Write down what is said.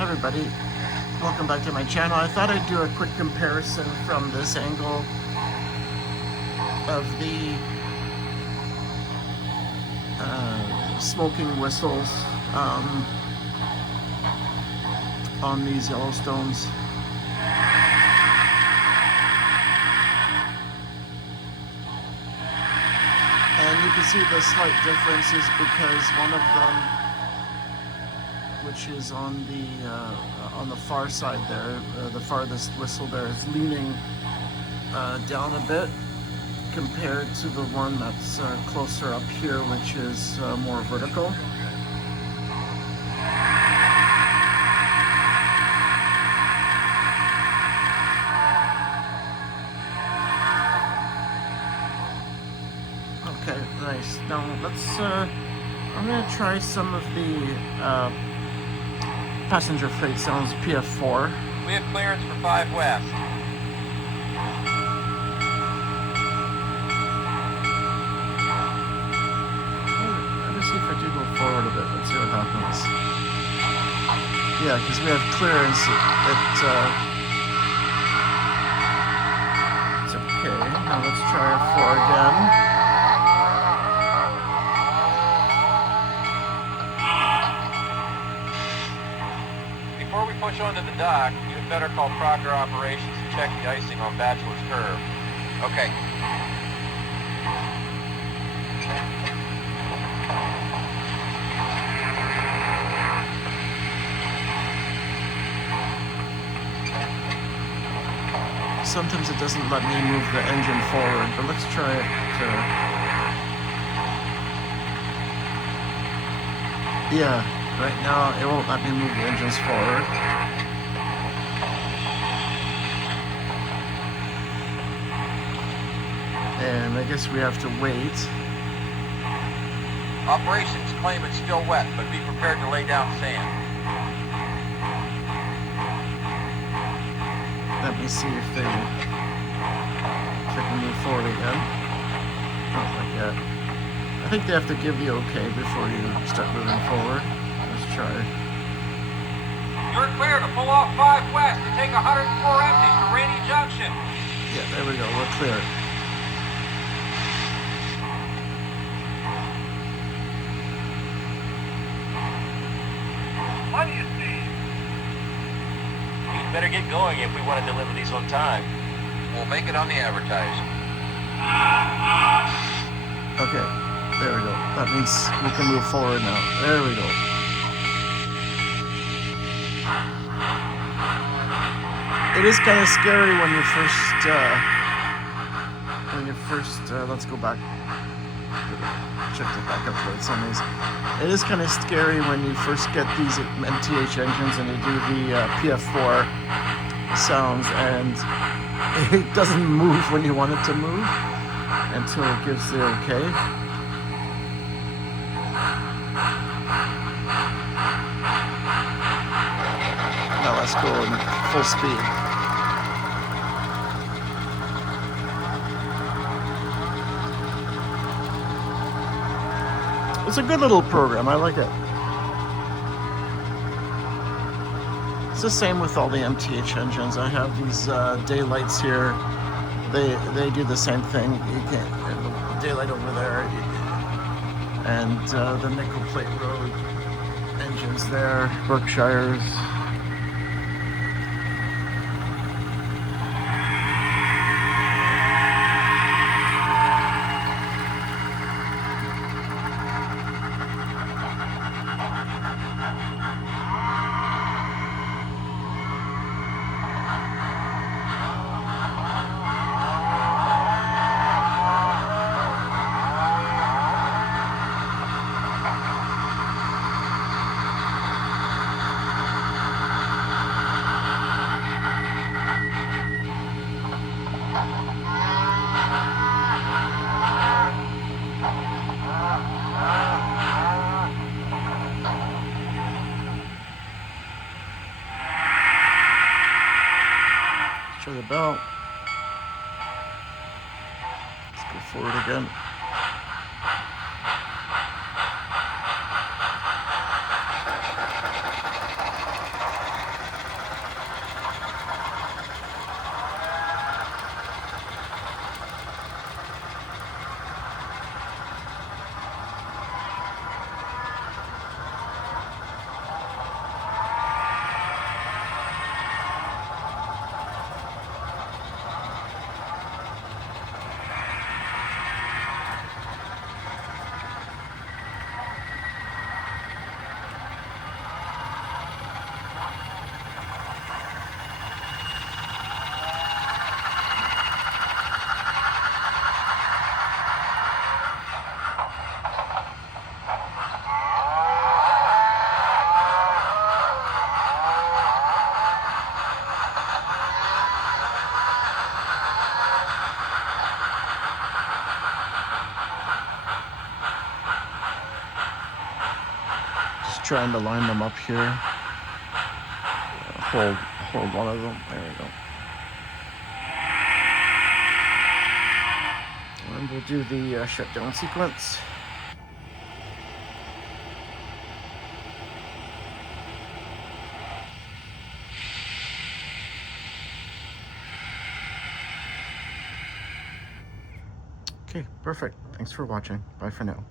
Hi everybody, welcome back to my channel. I thought I'd do a quick comparison from this angle of the smoking whistles on these Yellowstones. And you can see the slight differences because one of them, which is on the far side there, the farthest whistle there, is leaning down a bit compared to the one that's closer up here, which is more vertical. Okay, nice. Now let's, I'm gonna try some of the passenger freight sounds PF4. We have clearance for 5 west. Let me see if I do go forward a bit. Let's see what happens. Yeah, because we have clearance. It's okay. Now let's try a 4 again. Before we push onto the dock, you had better call Proctor Operations to check the icing on Bachelor's Curve. Okay. Sometimes it doesn't let me move the engine forward, but let's try it. Yeah, right now it won't let me move the engines forward. And I guess we have to wait. Operations claim it's still wet, but be prepared to lay down sand. Let me see if they can move forward again. Not like that. I think they have to give the okay before you start moving forward. Let's try. You're clear to pull off 5 west to take 104 empties to Rainy Junction. Yeah, there we go. We're clear. What do you see? We'd better get going if we want to deliver these on time. We'll make it on the advertising. Okay, there we go. That means we can move forward now. There we go. It is kind of scary when you first, let's go back. Check the backup lights on these. It is kind of scary when you first get these MTH engines and you do the PF4 sounds and it doesn't move when you want it to move until it gives the okay. Now let's go in full speed. It's a good little program. I like it. It's the same with all the MTH engines. I have these daylights here. They do the same thing. You can daylight over there, and the nickel plate road engines there, Berkshires. Try the belt. Let's go forward again. trying to line them up here. Hold one of them. There we go. And we'll do the shutdown sequence. Okay, perfect. Thanks for watching. Bye for now.